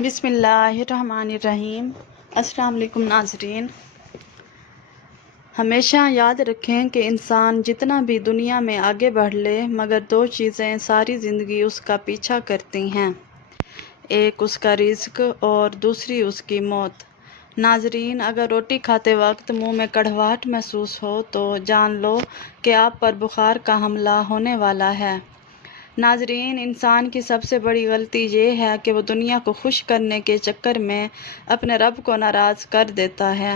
بسم اللہ الرحمن الرحیم۔ السلام علیکم ناظرین۔ ہمیشہ یاد رکھیں کہ انسان جتنا بھی دنیا میں آگے بڑھ لے مگر دو چیزیں ساری زندگی اس کا پیچھا کرتی ہیں، ایک اس کا رزق اور دوسری اس کی موت۔ ناظرین، اگر روٹی کھاتے وقت منہ میں کڑواہٹ محسوس ہو تو جان لو کہ آپ پر بخار کا حملہ ہونے والا ہے۔ ناظرین، انسان کی سب سے بڑی غلطی یہ ہے کہ وہ دنیا کو خوش کرنے کے چکر میں اپنے رب کو ناراض کر دیتا ہے۔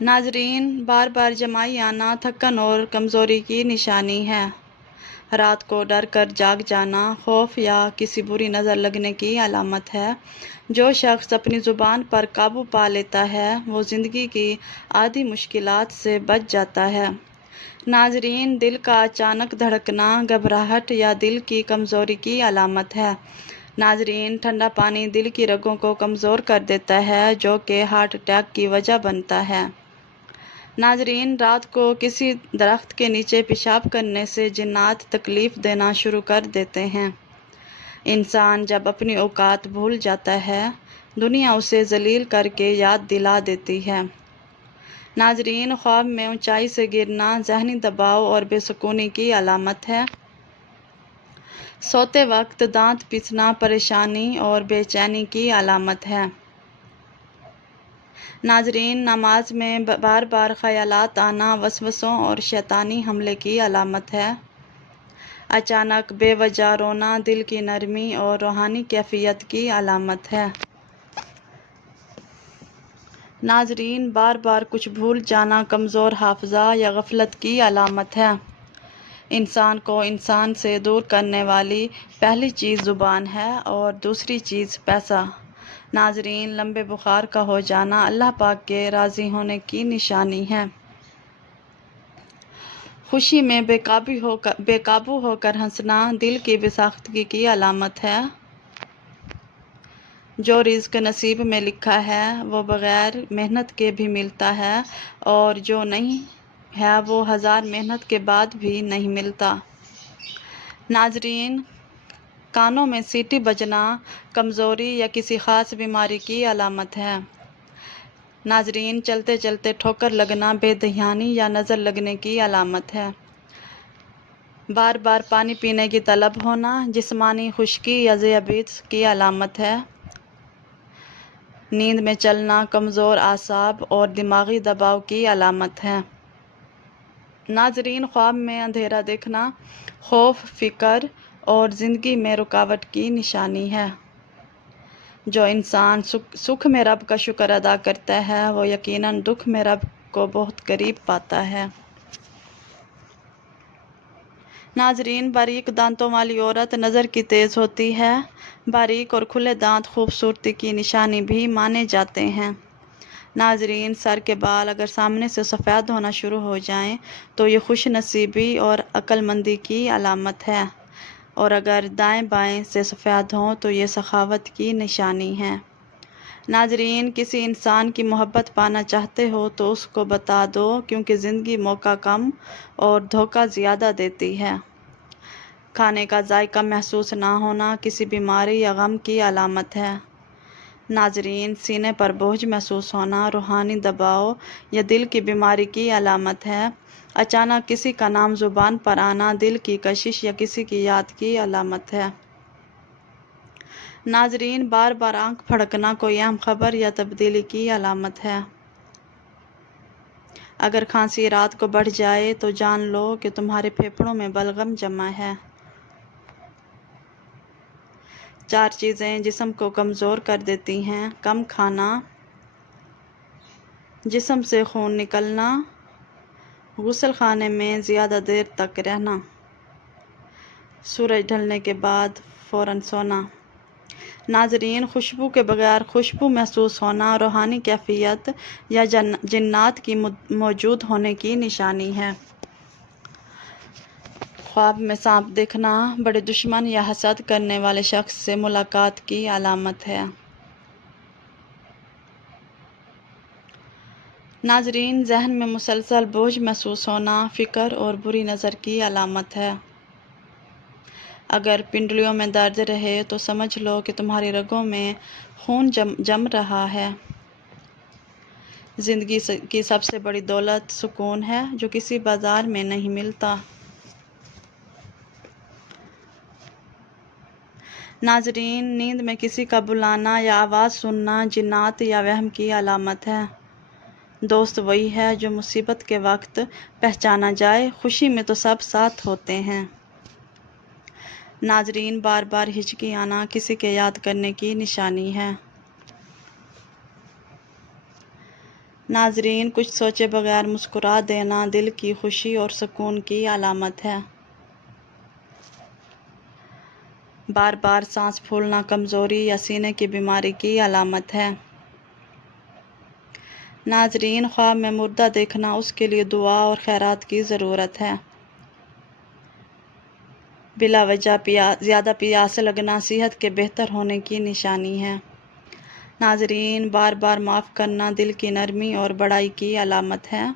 ناظرین، بار بار جمائی آنا تھکن اور کمزوری کی نشانی ہے۔ رات کو ڈر کر جاگ جانا خوف یا کسی بری نظر لگنے کی علامت ہے۔ جو شخص اپنی زبان پر قابو پا لیتا ہے وہ زندگی کی آدھی مشکلات سے بچ جاتا ہے۔ ناظرین، دل کا اچانک دھڑکنا گھبراہٹ یا دل کی کمزوری کی علامت ہے۔ ناظرین، ٹھنڈا پانی دل کی رگوں کو کمزور کر دیتا ہے جو کہ ہارٹ اٹیک کی وجہ بنتا ہے۔ ناظرین، رات کو کسی درخت کے نیچے پیشاب کرنے سے جنات تکلیف دینا شروع کر دیتے ہیں۔ انسان جب اپنی اوقات بھول جاتا ہے، دنیا اسے ذلیل کر کے یاد دلا دیتی ہے۔ ناظرین، خواب میں اونچائی سے گرنا ذہنی دباؤ اور بے سکونی کی علامت ہے۔ سوتے وقت دانت پسنا پریشانی اور بے چینی کی علامت ہے۔ ناظرین، نماز میں بار بار خیالات آنا وسوسوں اور شیطانی حملے کی علامت ہے۔ اچانک بے وجہ رونا دل کی نرمی اور روحانی کیفیت کی علامت ہے۔ ناظرین، بار بار کچھ بھول جانا کمزور حافظہ یا غفلت کی علامت ہے۔ انسان کو انسان سے دور کرنے والی پہلی چیز زبان ہے اور دوسری چیز پیسہ۔ ناظرین، لمبے بخار کا ہو جانا اللہ پاک کے راضی ہونے کی نشانی ہے۔ خوشی میں بے قابو ہو کر ہنسنا دل کی بے ساختگی کی علامت ہے۔ جو رزق نصیب میں لکھا ہے وہ بغیر محنت کے بھی ملتا ہے اور جو نہیں ہے وہ ہزار محنت کے بعد بھی نہیں ملتا۔ ناظرین، کانوں میں سیٹی بجنا کمزوری یا کسی خاص بیماری کی علامت ہے۔ ناظرین، چلتے چلتے ٹھوکر لگنا بے دھیانی یا نظر لگنے کی علامت ہے۔ بار بار پانی پینے کی طلب ہونا جسمانی خشکی یا ذیابیطس کی علامت ہے۔ نیند میں چلنا کمزور اعصاب اور دماغی دباؤ کی علامت ہے۔ ناظرین، خواب میں اندھیرا دیکھنا خوف، فکر اور زندگی میں رکاوٹ کی نشانی ہے۔ جو انسان سکھ میں رب کا شکر ادا کرتا ہے وہ یقیناً دکھ میں رب کو بہت قریب پاتا ہے۔ ناظرین، باریک دانتوں والی عورت نظر کی تیز ہوتی ہے۔ باریک اور کھلے دانت خوبصورتی کی نشانی بھی مانے جاتے ہیں۔ ناظرین، سر کے بال اگر سامنے سے سفید ہونا شروع ہو جائیں تو یہ خوش نصیبی اور عقل مندی کی علامت ہے اور اگر دائیں بائیں سے سفید ہوں تو یہ سخاوت کی نشانی ہے۔ ناظرین، کسی انسان کی محبت پانا چاہتے ہو تو اس کو بتا دو کیونکہ زندگی موقع کم اور دھوکہ زیادہ دیتی ہے۔ کھانے کا ذائقہ محسوس نہ ہونا کسی بیماری یا غم کی علامت ہے۔ ناظرین، سینے پر بوجھ محسوس ہونا روحانی دباؤ یا دل کی بیماری کی علامت ہے۔ اچانک کسی کا نام زبان پر آنا دل کی کشش یا کسی کی یاد کی علامت ہے۔ ناظرین، بار بار آنکھ پھڑکنا کوئی اہم خبر یا تبدیلی کی علامت ہے۔ اگر کھانسی رات کو بڑھ جائے تو جان لو کہ تمہارے پھیپھڑوں میں بلغم جمع ہے۔ 4 چیزیں جسم کو کمزور کر دیتی ہیں: کم کھانا، جسم سے خون نکلنا، غسل خانے میں زیادہ دیر تک رہنا، سورج ڈھلنے کے بعد فوراً سونا۔ ناظرین، خوشبو کے بغیر خوشبو محسوس ہونا روحانی کیفیت یا جنات کی موجود ہونے کی نشانی ہے۔ خواب میں سانپ دیکھنا بڑے دشمن یا حسد کرنے والے شخص سے ملاقات کی علامت ہے۔ ناظرین، ذہن میں مسلسل بوجھ محسوس ہونا فکر اور بری نظر کی علامت ہے۔ اگر پنڈلیوں میں درد رہے تو سمجھ لو کہ تمہاری رگوں میں خون جم رہا ہے۔ زندگی کی سب سے بڑی دولت سکون ہے جو کسی بازار میں نہیں ملتا۔ ناظرین، نیند میں کسی کا بلانا یا آواز سننا جنات یا وہم کی علامت ہے۔ دوست وہی ہے جو مصیبت کے وقت پہچانا جائے، خوشی میں تو سب ساتھ ہوتے ہیں۔ ناظرین، بار بار ہچکی آنا کسی کے یاد کرنے کی نشانی ہے۔ ناظرین، کچھ سوچے بغیر مسکرا دینا دل کی خوشی اور سکون کی علامت ہے۔ بار بار سانس پھولنا کمزوری یا سینے کی بیماری کی علامت ہے۔ ناظرین، خواب میں مردہ دیکھنا اس کے لیے دعا اور خیرات کی ضرورت ہے۔ بلا وجہ زیادہ پیاس لگنا صحت کے بہتر ہونے کی نشانی ہے۔ ناظرین، بار بار معاف کرنا دل کی نرمی اور بڑائی کی علامت ہے۔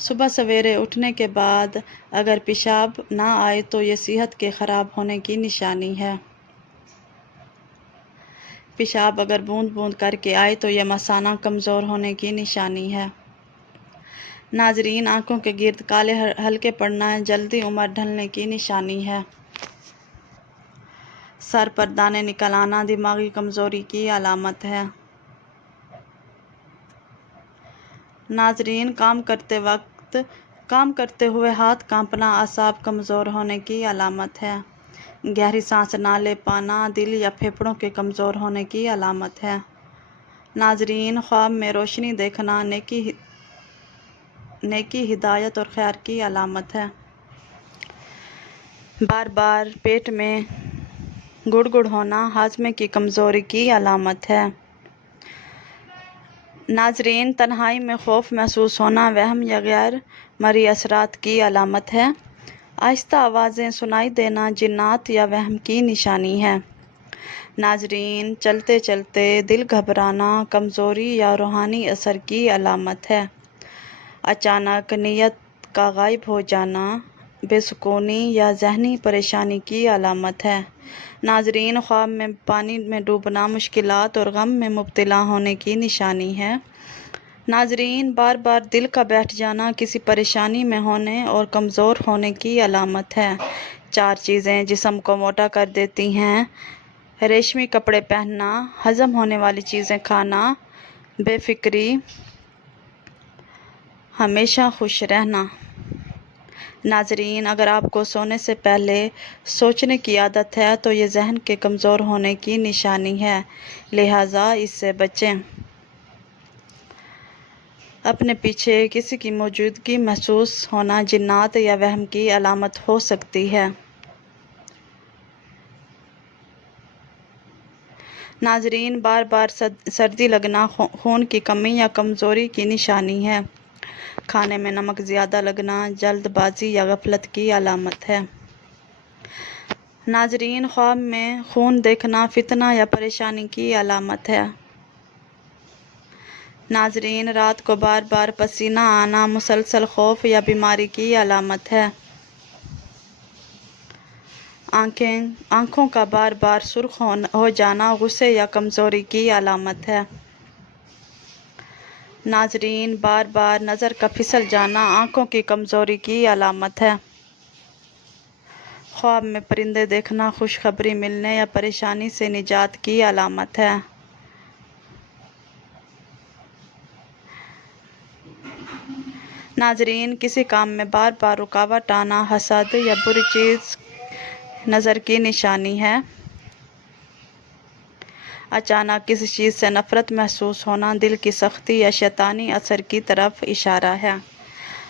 صبح سویرے اٹھنے کے بعد اگر پیشاب نہ آئے تو یہ صحت کے خراب ہونے کی نشانی ہے۔ پیشاب اگر بوند بوند کر کے آئے تو یہ مثانہ کمزور ہونے کی نشانی ہے۔ ناظرین، آنکھوں کے گرد کالے حلقے پڑنا جلدی عمر ڈھلنے کی نشانی ہے۔ سر پر دانے نکل آنا دماغی کمزوری کی علامت ہے۔ ناظرین، کام کرتے ہوئے ہاتھ کانپنا اعصاب کمزور ہونے کی علامت ہے۔ گہری سانس نہ لے پانا دل یا پھیپھڑوں کے کمزور ہونے کی علامت ہے۔ ناظرین، خواب میں روشنی دیکھنا نیکی، ہدایت اور خیر کی علامت ہے۔ بار بار پیٹ میں گڑ گڑ ہونا ہاضمے کی کمزوری کی علامت ہے۔ ناظرین، تنہائی میں خوف محسوس ہونا وہم یا غیر مرئی اثرات کی علامت ہے۔ آہستہ آوازیں سنائی دینا جنات یا وہم کی نشانی ہے۔ ناظرین، چلتے چلتے دل گھبرانا کمزوری یا روحانی اثر کی علامت ہے۔ اچانک نیت کا غائب ہو جانا بے سکونی یا ذہنی پریشانی کی علامت ہے۔ ناظرین، خواب میں پانی میں ڈوبنا مشکلات اور غم میں مبتلا ہونے کی نشانی ہے۔ ناظرین، بار بار دل کا بیٹھ جانا کسی پریشانی میں ہونے اور کمزور ہونے کی علامت ہے۔ 4 چیزیں جسم کو موٹا کر دیتی ہیں: ریشمی کپڑے پہننا، ہضم ہونے والی چیزیں کھانا، بے فکری، ہمیشہ خوش رہنا۔ ناظرین، اگر آپ کو سونے سے پہلے سوچنے کی عادت ہے تو یہ ذہن کے کمزور ہونے کی نشانی ہے، لہٰذا اس سے بچیں۔ اپنے پیچھے کسی کی موجودگی محسوس ہونا جنات یا وہم کی علامت ہو سکتی ہے۔ ناظرین، بار بار سردی لگنا خون کی کمی یا کمزوری کی نشانی ہے۔ کھانے میں نمک زیادہ لگنا جلد بازی یا غفلت کی علامت ہے۔ ناظرین، خواب میں خون دیکھنا فتنہ یا پریشانی کی علامت ہے۔ ناظرین، رات کو بار بار پسینہ آنا مسلسل خوف یا بیماری کی علامت ہے۔ آنکھوں کا بار بار سرخ ہو جانا غصے یا کمزوری کی علامت ہے۔ ناظرین، بار بار نظر کا پھسل جانا آنکھوں کی کمزوری کی علامت ہے۔ خواب میں پرندے دیکھنا خوشخبری ملنے یا پریشانی سے نجات کی علامت ہے۔ ناظرین، کسی کام میں بار بار رکاوٹ آنا حسد یا بری چیز نظر کی نشانی ہے۔ اچانک کسی چیز سے نفرت محسوس ہونا دل کی سختی یا شیطانی اثر کی طرف اشارہ ہے۔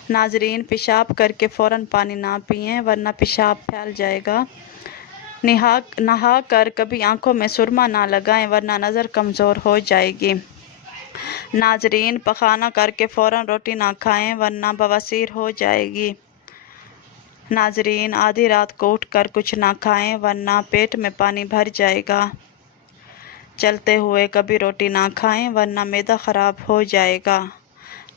ناظرین، پیشاب کر کے فوراً پانی نہ پئیں ورنہ پیشاب پھیل جائے گا۔ نہا کر کبھی آنکھوں میں سرما نہ لگائیں ورنہ نظر کمزور ہو جائے گی۔ ناظرین، پخانہ کر کے فوراً روٹی نہ کھائیں ورنہ بواسیر ہو جائے گی۔ ناظرین، آدھی رات کو اٹھ کر کچھ نہ کھائیں ورنہ پیٹ میں پانی بھر جائے گا۔ چلتے ہوئے کبھی روٹی نہ کھائیں ورنہ معدہ خراب ہو جائے گا۔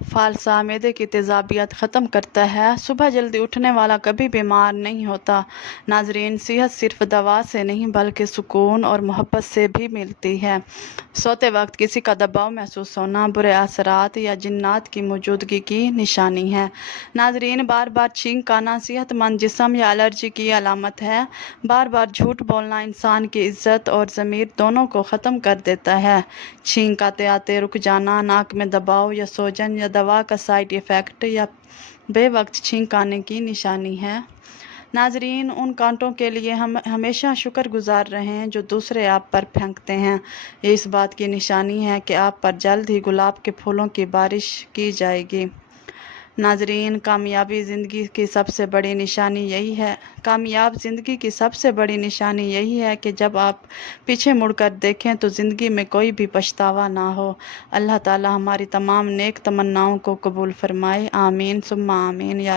فالسا معدے کی تیزابیت ختم کرتا ہے۔ صبح جلدی اٹھنے والا کبھی بیمار نہیں ہوتا۔ ناظرین، صحت صرف دوا سے نہیں بلکہ سکون اور محبت سے بھی ملتی ہے۔ سوتے وقت کسی کا دباؤ محسوس ہونا برے اثرات یا جنات کی موجودگی کی نشانی ہے۔ ناظرین، بار بار چھینک آنا صحت مند جسم یا الرجی کی علامت ہے۔ بار بار جھوٹ بولنا انسان کی عزت اور ضمیر دونوں کو ختم کر دیتا ہے۔ چھینک آتے آتے رک جانا ناک میں دباؤ یا سوجن یا دوا کا سائیڈ ایفیکٹ یا بے وقت چھینک آنے کی نشانی ہے۔ ناظرین، ان کانٹوں کے لیے ہم ہمیشہ شکر گزار رہیں جو دوسرے آپ پر پھینکتے ہیں۔ یہ اس بات کی نشانی ہے کہ آپ پر جلد ہی گلاب کے پھولوں کی بارش کی جائے گی۔ ناظرین، کامیاب زندگی کی سب سے بڑی نشانی یہی ہے کہ جب آپ پیچھے مڑ کر دیکھیں تو زندگی میں کوئی بھی پچھتاوا نہ ہو۔ اللہ تعالی ہماری تمام نیک تمناؤں کو قبول فرمائے۔ آمین ثم آمین یا رب۔